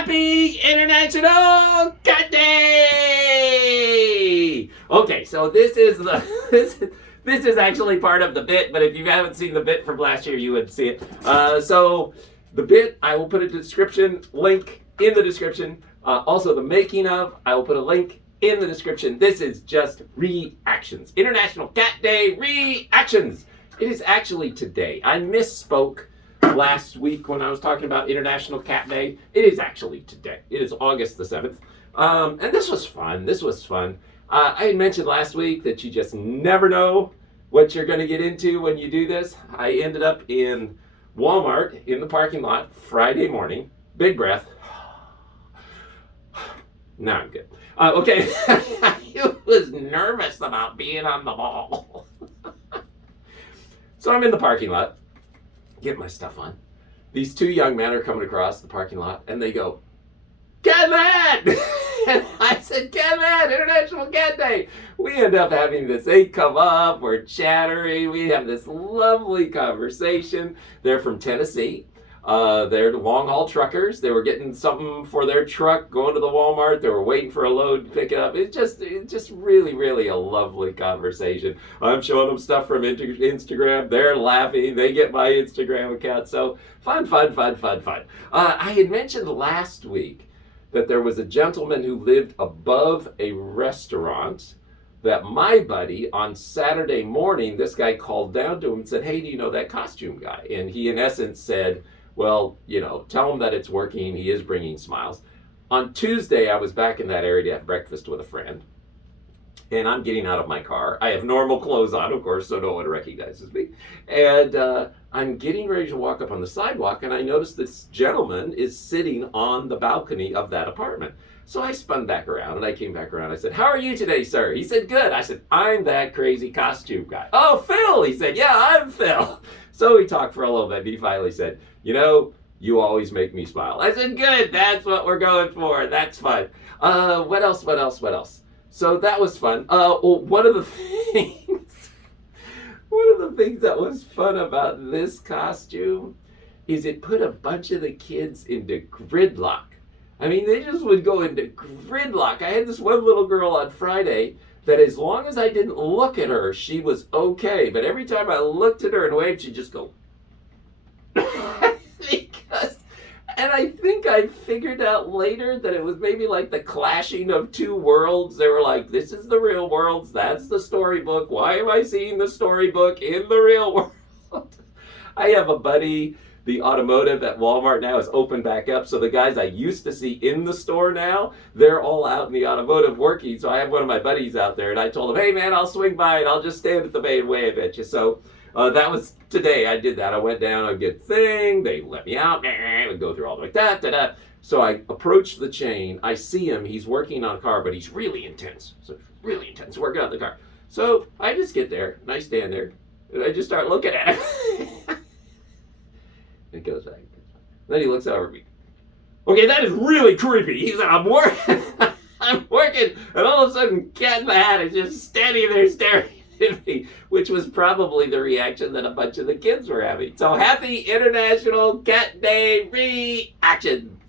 Happy International Cat Day! Okay, so this is this is actually part of the bit, but if you haven't seen the bit from last year, you would see it. So the bit, I will put a description link in the description. Also the making of, I will put a link in the description. This is just reactions. International Cat Day reactions. It is actually today. I misspoke last week when I was talking about International Cat Day. It is actually today. It is August the 7th. And this was fun. I had mentioned last week that you just never know what you're going to get into when you do this. I ended up in Walmart in the parking lot Friday morning. Big breath. Now I'm good. Okay. I was nervous about being on the ball. So I'm in the parking lot, get my stuff on. These two young men are coming across the parking lot and they go, "Kevin!" And I said, "Kevin, International Cat Day." We end up having this, they come up, we're chattering, we have this lovely conversation. They're from Tennessee. They're long haul truckers. They were getting something for their truck, going to the Walmart. They were waiting for a load to pick it up. It's just really, really a lovely conversation. I'm showing them stuff from Instagram. They're laughing. They get my Instagram account. So fun. I had mentioned last week that there was a gentleman who lived above a restaurant that my buddy on Saturday morning, this guy called down to him and said, "Hey, do you know that costume guy?" And he in essence said, "Well, tell him that it's working. He is bringing smiles." On Tuesday, I was back in that area to have breakfast with a friend. And I'm getting out of my car. I have normal clothes on, of course, so no one recognizes me. And I'm getting ready to walk up on the sidewalk, and I notice this gentleman is sitting on the balcony of that apartment. So I spun back around, and I came back around. I said, "How are you today, sir?" He said, "Good." I said, "I'm that crazy costume guy." "Oh, Phil." He said, "Yeah, I'm Phil." So we talked for a little bit. He finally said, "You always make me smile." I said, "Good. That's what we're going for. That's fun." What else? So that was fun. One of the things that was fun about this costume is it put a bunch of the kids into gridlock. I mean, they just would go into gridlock. I had this one little girl on Friday that as long as I didn't look at her, she was okay. But every time I looked at her and waved, she'd just go. And I think I figured out later that it was maybe like the clashing of two worlds. They were like, this is the real world, that's the storybook. Why am I seeing the storybook in the real world? I have a buddy, the automotive at Walmart now is open back up. So the guys I used to see in the store now, they're all out in the automotive working. So I have one of my buddies out there and I told him, "Hey man, I'll swing by and I'll just stand at the bay and wave at you." So that was today. I did that. I went down, I get the thing, they let me out, and go through all the way, da. So I approach the chain, I see him, he's working on a car, but he's really intense. So really intense, working on the car. So I just get there, and I stand there, and I just start looking at him. It goes back. Then he looks over at me. "Okay, that is really creepy." He said, "I'm working, I'm working," and all of a sudden, Cat in the Hat is just standing there staring at me, which was probably the reaction that a bunch of the kids were having. So happy International Cat Day reaction.